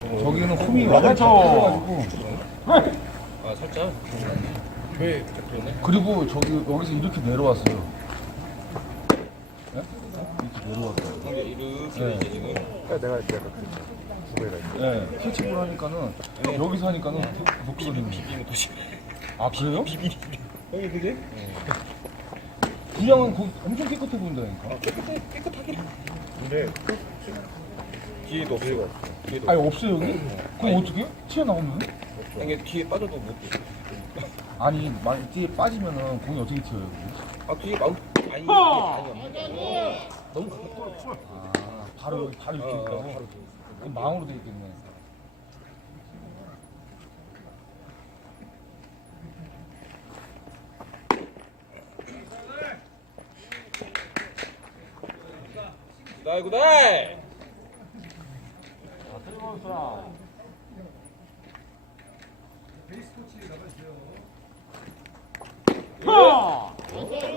저기는 홈이 와가지고 아 살짝 왜 그러네? 그리고 저기 여기서 이렇게 내려왔어요. 네? 이렇게 내려왔어요. 근데 이렇게 네. 이제 지금 그러니까 내가 이렇게 약간 구배가 있어. 네, 캐치볼 하니까는 여기서 하니까는 도시 아 그래요? 형이? 그냥은 거기 엄청 깨끗해 보인다니까. 깨끗해 깨끗하긴 근데 뒤에도 없어 뒤에도 아니 없어요 여기? 그럼 어떻게? 튀어나오면? 이게 뒤에 빠져도 못 돼. 아니 만약 뒤에 빠지면은 공이 어떻게 튀어요? 여기? 아 뒤에 마운 아니 이게 아니야 너무 가깝더라고 아 바로 여기 바로 이렇게 어, 있다고? 바로 그럼 망으로 돼 있겠네. 나이 구다이 높은 걸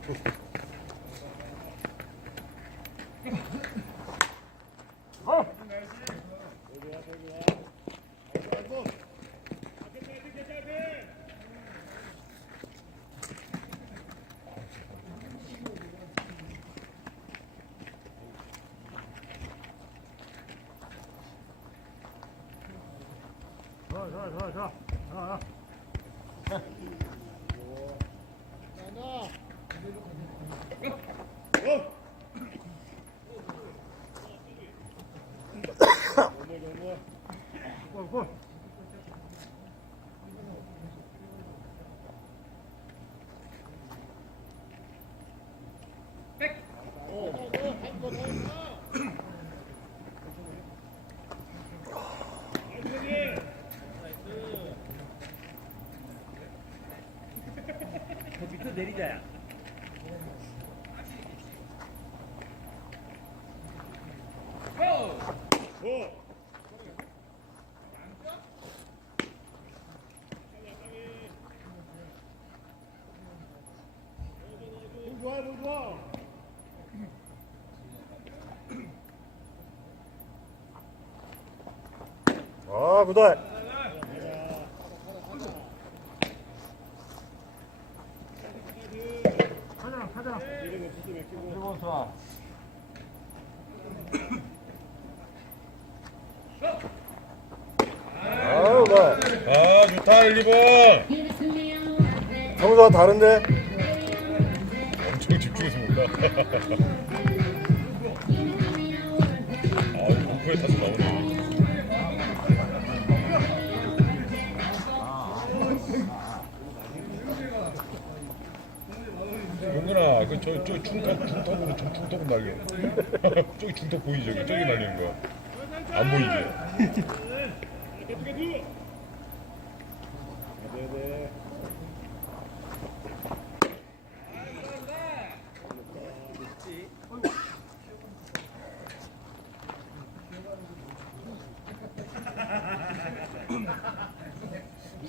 좋다. 아, 구달. 일본 좋아. 아, 구달. 아 좋다 1, 2번 평소와 다른데? 엄청 집중해서 본다. 아 공포에 타서 나오네. 용근아 그 저 저 중턱 중턱으로 좀 중턱 날려 저기 중턱 보이지? 저기 저기 날리는 거야 안 보이게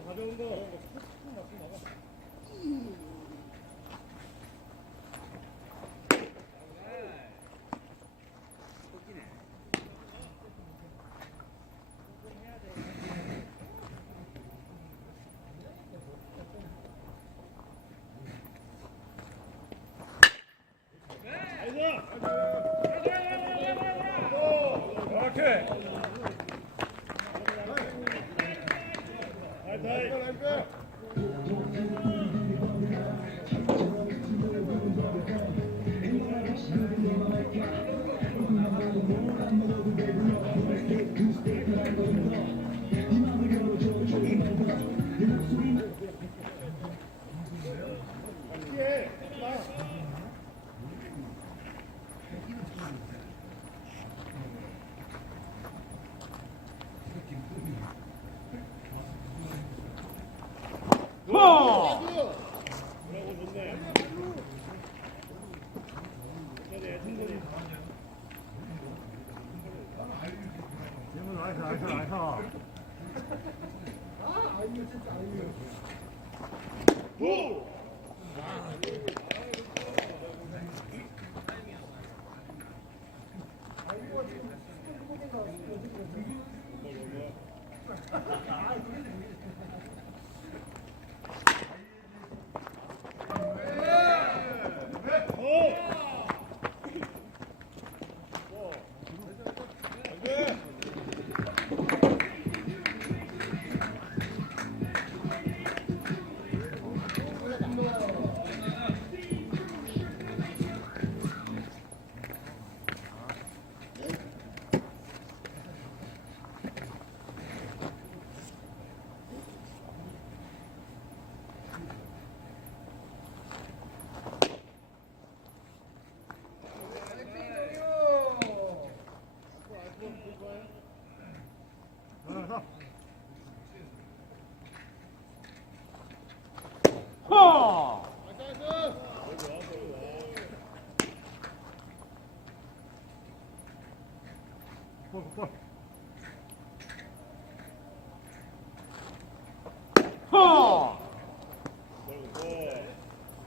가벼운 거 가벼운 거. you Uh!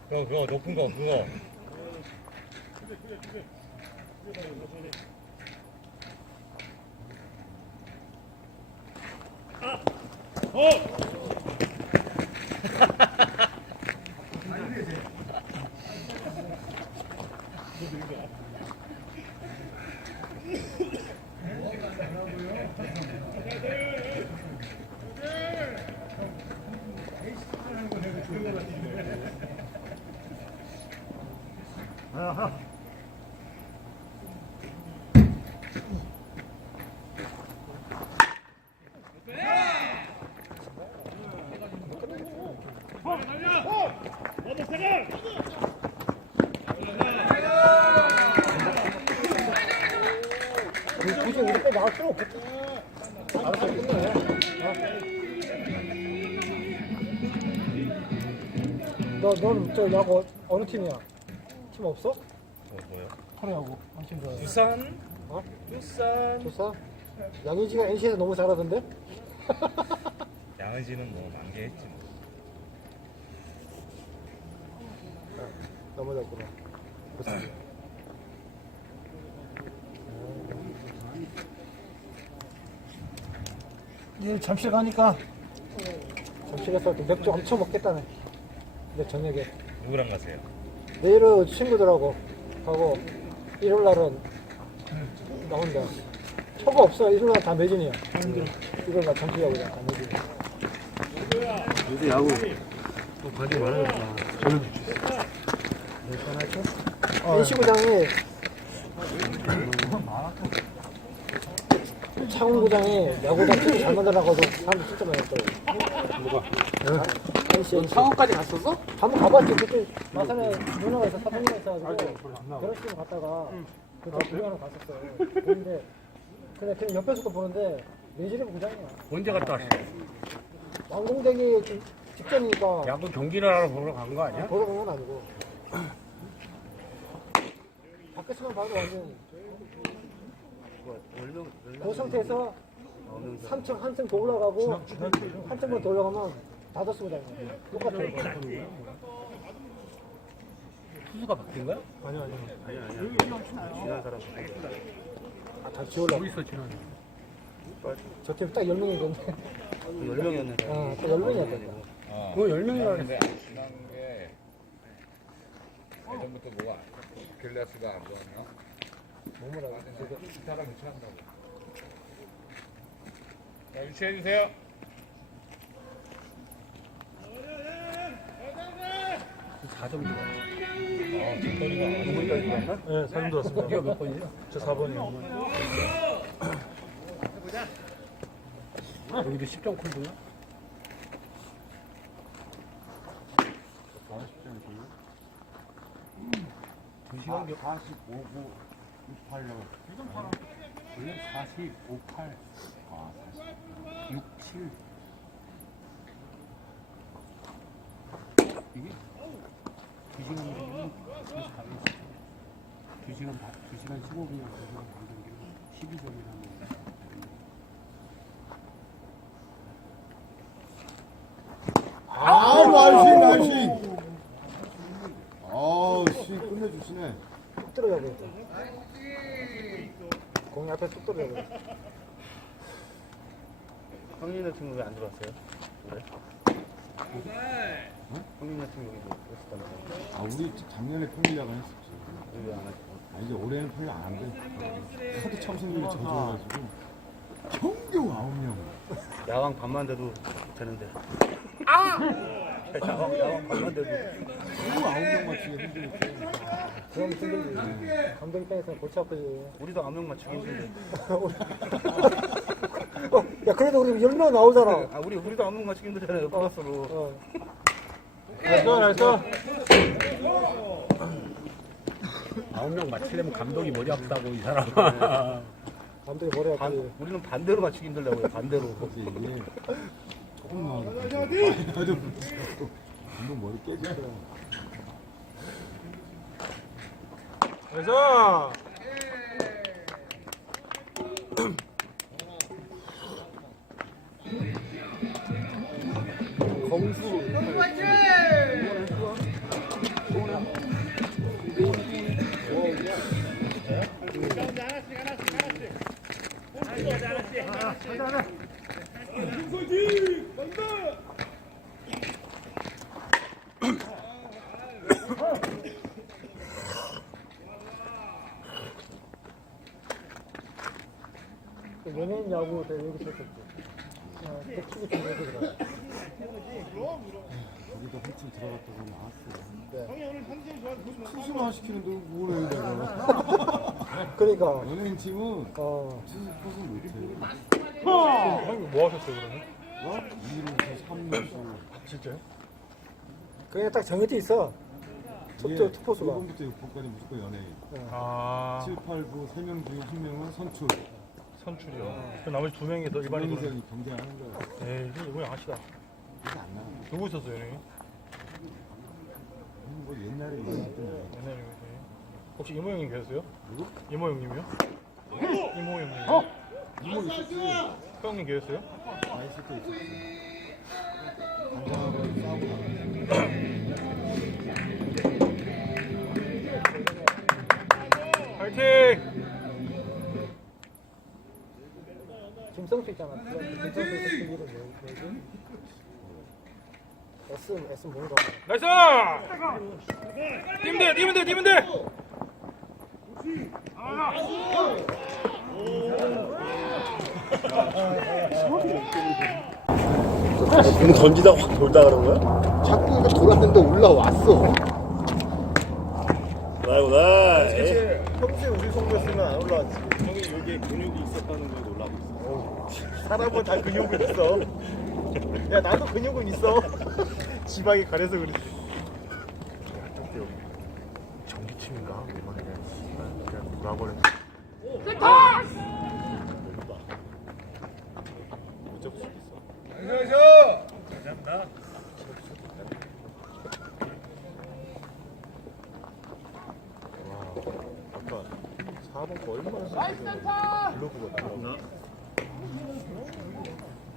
그거 그거 높은 거 그거. 굳 너, 너는 저 야구 어- 어느 팀이야? 팀 없어? 뭐 뭐요? 프로야구. 한팀 좋아해. 부산 어? 부산 좋사? 양의지가 NC에서 너무 잘하던데? 양의지는 뭐 만개했지 뭐. 넘어졌구나. 이제 잠실 가니까 잠실 가서 또 맥주 엄청 먹겠다네. 근데 저녁에 누구랑 가세요? 내일은 친구들하고 가고 일요일 날은 나온다. 초가 없어. 일요일 날다 매진이야. 일요일 날 정치야구장 다 매진. 요새 야구 NC구장에 창원구장에 야구장 팀잘 만들어가지고 사람들 진짜 많이 했어요. 누가? NC, NC. 창원까지 갔었어? 한번 가봤지. 그때 마산에 누나가 있어, 사장님가 있어가지고 결혼식 갔다가 그때 구경하러 갔었어요. 근데 근데 그냥 옆에서도 보는데 매질이 구장이야. 언제 갔다 왔어? 왕궁대기 직- 직전이니까 야구 경기를 하러 보러 간 거 아니야? 보러 간건 아니고 밖에서만 봐도 완전 그 상태에서 3층 한층 더 올라가고 한층만 더 올라가면 다저스 구장이야 똑같아요 투수가 바뀐 거야? 아니요 아니요. 지난 사람 아, 다 지우려고 어디서 지나는 저팀 딱 10명이던데. 10명이었는데 아, 딱 10명이었던데 어. 그거 10명이라 근데 안 지난 게 예전부터 뭐가 갤라스가 안 좋았나? 몸을 하고? 기타가 교체한다고. 자, 유치해 주세요. 다 정도. 아, 뒷거리가 누구까지 갔나? 네 사진 들었습니다 여기가 몇 번이냐? 저 4번이요 여기도 10점 콜드야? 두 시간 겨 45, 9, 68로. 원래 45, 8. 아, 40. 6, 7. 이게 두 시간. 두 시간 반, 두 시간 15분이나 두 시간 반 정도면 12점이라면. 아 날씨 날씨 아우 씨 끝내주시네 뚝 들어가고 있다 공이 앞에 뚝 들어가고 있다 형님 같은 거왜안 들어왔어요? 그래? 형님 같은 경우도 그랬었다면서요? 아, 우리 작년에 평일야간 했었지. 왜안 하죠? 아, 이제 올해는 평일 안 한대. 카드 참석률이 저조해가지고. 겨우겨우 9명. 야왕 반만 돼도 되는데 아! 야왕, 야왕 반만 돼도 겨우 9명 맞추기 힘들었지. 그럼 힘들지 감독 입장에서 골치 아프지 우리도 아명 맞추기 힘든데 어, 야 그래도 우리 10명 나오잖아. 아 우리 우리도 아명 맞추기 힘들잖아요 플러스로. 어. 나이스 나이스. 아홉 명 맞추려면 감독이 머리 아프다고 이 사람. 감독이 머리 반, 아프지 우리는 반대로 맞추기 힘들다고요 반대로. 조금 이거 머리 거야. 나이스 검수. 연예인 야구 대회 여기 있었어. 한참 들어갔다가 나왔어. 네. 투수만 시키는데 뭘 해, 내가. 그러니까 연예인 팀은 어 투수 포수 못해. 형님 뭐 하셨어요 그러면? 어? 2루수, 3루수. 진짜요? 그냥 딱 정해져 있어. 투표 투포수가. 1번부터 6번까지 무조건 연예인. 아 7, 8, 9, 3명 중에 1명은 선출. 선출이요. 그 나머지 두 명이 더 일반인으로. 경쟁하는 거야. 에이 이거 안 나와. 누구 있었어요 연예인? 뭐 옛날에 연예인들 옛날에 연예인. 혹시 이모 형님 계셨어요? 누구? 이모 형님이요? 이모 형님. 이모 있었지. 형님? 나 있을 때 있었지. 간장하고 싸우고 나가. 파이팅! 김성수 있잖아. 김성수 이 름 뭐지? S 뭔가. 나이스! 뛰면 돼, 뛰면 돼, 뛰면 돼! 던지다 확 돌다 그런 거야? 자꾸 이거 돌았는데 올라왔어. 나이고 나이. 평소에 우리 성공했으면 안 올라왔지. 형이 여기에 근육이 있었다는 거에 놀라고 있어. 사람은 다 근육은 있어. 야 나도 근육은 있어. 지방이 가려서 그렇지. 전기침인가? 뭐만 그냥 버린 못 잡을 수도 있어. 아까 4번 거 얼마나 썼는데 글로브가 나와.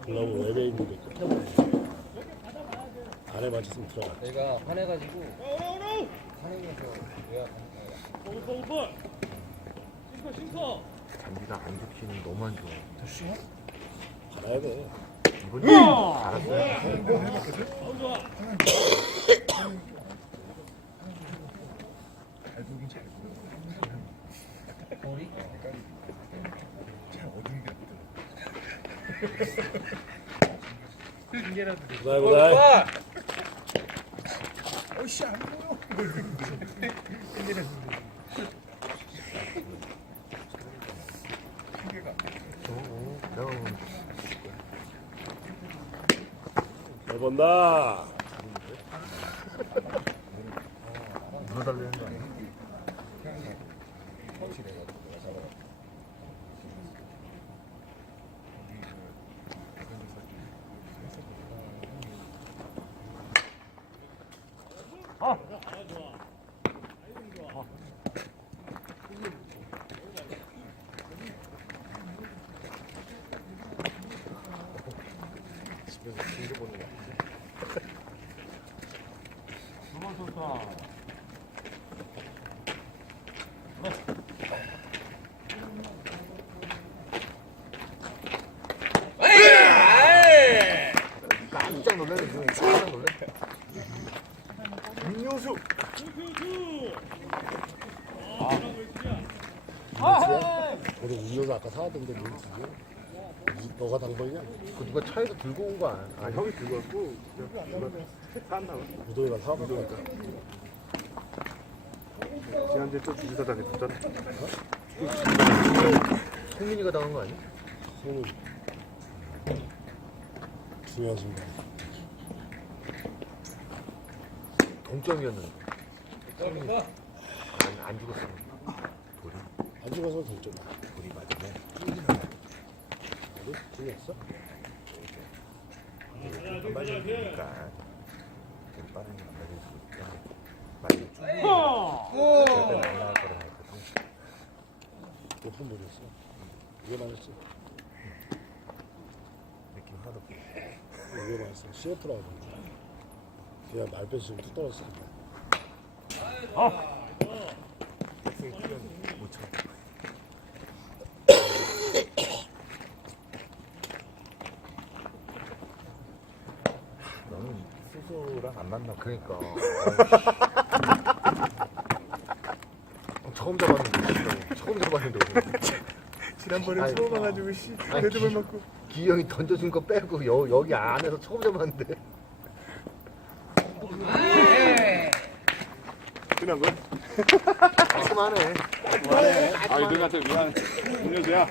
글러브 외에 있는데 끝에 안에 맞췄으면 들어가. 내가 화내가지고 화내면서 예약한 거야. 잔디가 안 좋기는 너무 안 좋아. 갈아야 돼. 이번에 알았어요. 나이고 나이. 잘 본다. 물어달라는 거 아니야? 깜짝 놀라네. 지금 깜짝 놀래. 음료수. 우리 음료수 아까 사왔던데 뭔지 이- 너가 당번이냐? 그 누가 차에서 들고 온 거 아니야? 아 형이 들고 왔고. 무도회가 사와본 거니까. 지난주에 또 주주 사장이 줬잖아. 성민이가 당한 거 아니야? 손을 중요한 순간. 동점이었는데. 성민이 안, 안 죽었어. 안 죽어서 맞네. 안 맞으니까 좀 빠른 안 맞을 수 있다. 맞으면 쭉. 그때 안 나올 거라 했거든. 보냈어? 이게 맞았지? 느낌 하나도 없고. 이게 맞았어. CF라고. 그냥 말빼서 뚝 떨어졌어. 백승이 뛰면 못 쳐. 너는 수소랑 안 만나. 그러니까. 처음 잡았는데 진짜. 처음 잡았는데 오늘. 지난번에 아니, 수호 가가지고 씨 아니, 레드볼 기- 맞고 기이 형이 던져준 거 빼고 여, 여기 안에서 처음 잡았는데. 끝난 거야? 깔끔하네. 아니 너한테 미안 음료수야